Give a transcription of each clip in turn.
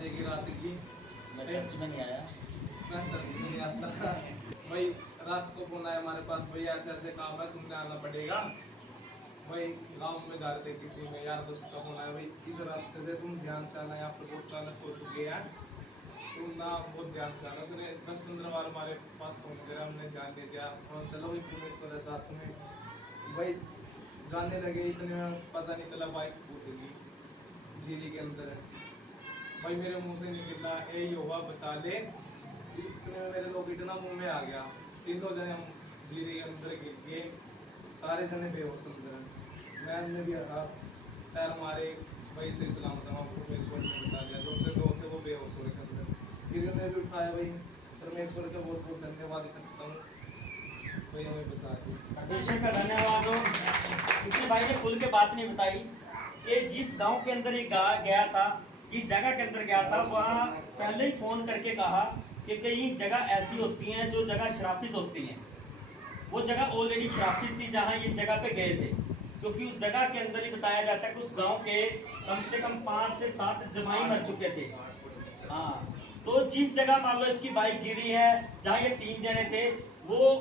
की रात की मैं चर्च में नहीं आया। मैं चर्च में नहीं आता भाई। रात को फोन आया हमारे पास, भाई ऐसे ऐसे काम है, तुमने आना पड़ेगा। भाई गांव में जा रहे थे किसी में, यार दोस्त का फोन आया, भाई इस रास्ते से तुम ध्यान से आना, यहाँ पर बहुत चालस हो चुके हैं, तुम ना बहुत ध्यान से आना। उसने 10-15 बार हमारे पास फोन किया, हमने ध्यान दे दिया और चलो भाई परमेश्वर है साथ में। भाई जाने लगे, इतने में पता नहीं चला बाइक फूट गई झीली के अंदर है। भाई मेरे मुंह से निकला ए यहोवा बचा ले, इतने में मेरे लोग इतना मुंह में आ गया। तीनों जने हम झीली के अंदर गिर गए, सारे जने बेहोश अंदर। मैंने भी हाथ पैर मारे, भाई से सलामत हम परमेश्वर ने बचा लिया। जो से दो थे वो बेहोश हो रहे अंदर, फिर उन्हें भी उठाया। भाई परमेश्वर का बहुत बहुत धन्यवाद करता हूँ, भाई हमें बचा दिया। परमेश्वर का धन्यवाद हो। किसी भाई ने खुल के बात नहीं बताई कि जिस गांव के अंदर ये गया था, जिस जगह के अंदर गया था, वहाँ पहले ही फोन करके कहा कि कई जगह ऐसी होती हैं जो जगह श्रापित होती हैं। वो जगह ऑलरेडी श्रापित थी जहाँ ये जगह पे गए थे, क्योंकि उस जगह के अंदर ही बताया जाता है कि उस गांव के कम से कम 5 से 7 जमाई मर चुके थे। हाँ, तो जिस जगह मान लो इसकी बाइक गिरी है, जहाँ ये 3 जने थे, वो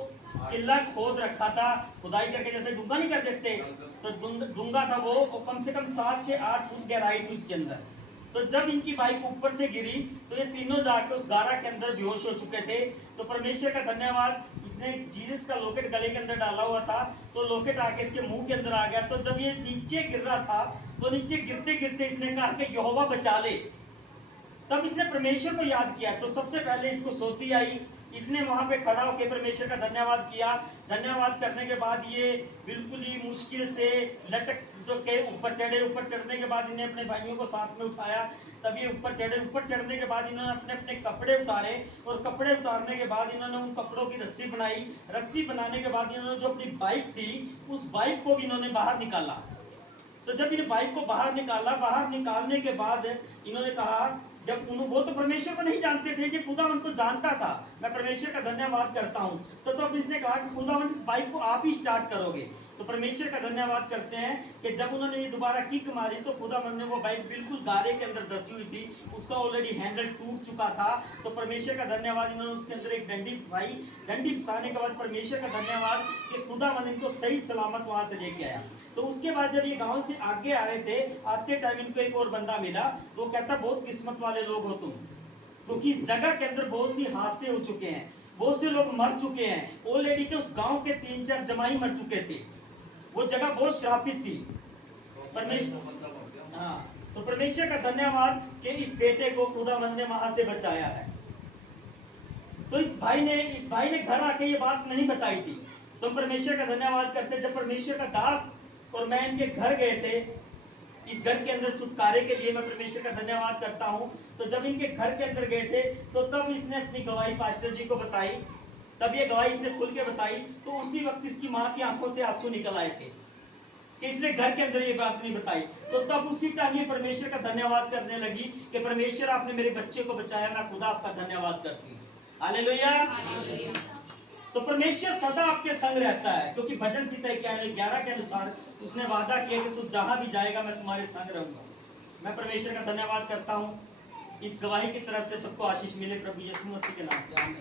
किला खोद रखा था, खुदाई करके जैसे डूंगा नहीं कर देते, तो डूंगा था वो कम से कम 7 से 8 फुट गहराई थी उसके अंदर। तो जब इनकी बाइक ऊपर से गिरी तो ये तीनों जाके उस गारा के अंदर बेहोश हो चुके थे। तो परमेश्वर का धन्यवाद, इसने जीसस का लॉकेट गले के अंदर डाला हुआ था, तो लॉकेट आके इसके मुंह के अंदर आ गया। तो जब ये नीचे गिर रहा था, तो नीचे गिरते गिरते इसने कहा कि यहोवा बचा ले। तब इसने परमेश्वर को याद किया। तो सबसे पहले इसको सोती आई, इसने वहां पे खड़ा होकर परमेश्वर का धन्यवाद किया। धन्यवाद करने के बाद ये बिल्कुल ही मुश्किल से लटक के ऊपर चढ़े। ऊपर चढ़ने के बाद इन्हें अपने भाइयों को साथ में उठाया, तब ये ऊपर चढ़े। ऊपर चढ़ने के बाद इन्होंने अपने अपने कपड़े उतारे, और कपड़े उतारने के बाद इन्होंने उन कपड़ों की रस्सी बनाई। रस्सी बनाने के बाद इन्होंने जो अपनी बाइक थी, उस बाइक को भी इन्होंने बाहर निकाला। तो जब इन बाइक को बाहर निकाला, बाहर निकालने के बाद इन्होंने कहा, जब वो तो परमेश्वर को नहीं जानते थे, कि खुदावंत को जानता था। मैं परमेश्वर का धन्यवाद करता हूँ। तो अब इसने कहा कि खुदावंत इस बाइक को आप ही स्टार्ट करोगे। तो परमेश्वर का धन्यवाद करते हैं कि जब उन्होंने ये दोबारा किक मारी, तो खुदावंत ने वो बाइक बिल्कुल गारे के अंदर धसी हुई थी, उसका ऑलरेडी हैंडल टूट चुका था। तो परमेश्वर का धन्यवाद, इन्होंने उसके अंदर एक डंडी फंसाई। डंडी फंसाने के बाद परमेश्वर का धन्यवाद कि खुदावंत इनको सही सलामत वहां से लेके आया। तो उसके बाद जब ये गांव से आगे आ रहे थे, आते टाइम इनको एक और बंदा मिला। तो वो कहता, बहुत किस्मत वाले लोग हो तुम, क्योंकि इस जगह के अंदर बहुत सी हादसे हो चुके हैं, बहुत से लोग मर चुके हैं ऑलरेडी, के उस गांव के 3-4 जमाई मर चुके थे। वो जगह बहुत श्रापित थी। परमेश्वर, हाँ, तो परमेश्वर का धन्यवाद कि इस बेटे को खुदावंद ने वहां से बचाया है। तो इस भाई ने घर आके ये बात नहीं बताई थी। तो परमेश्वर का धन्यवाद करते, जब परमेश्वर का दास और मैं इनके घर गए थे, इस घर के अंदर छुटकारे के लिए, मैं परमेश्वर का धन्यवाद करता हूं। तो जब इनके घर के अंदर गए थे, तो तब इसने अपनी गवाही पास्टर जी को बताई। तब ये गवाही इसने खुल के बताई। तो उसी वक्त इसकी माँ की आंखों से आंसू निकल आए थे कि इसने घर के अंदर ये बात नहीं बताई। तो तब उसी टाइम ये परमेश्वर का धन्यवाद करने लगी कि परमेश्वर आपने मेरे बच्चे को बचाया, मैं खुदा आपका धन्यवाद करती हूँ। हालेलुया। तो परमेश्वर सदा आपके संग रहता है, क्योंकि भजन संहिता 11 के अनुसार उसने वादा किया कि तू जहां भी जाएगा मैं तुम्हारे संग रहूंगा। मैं परमेश्वर का धन्यवाद करता हूं। इस गवाही की तरफ से सबको आशीष मिले प्रभु यीशु मसीह के नाम से, आमीन।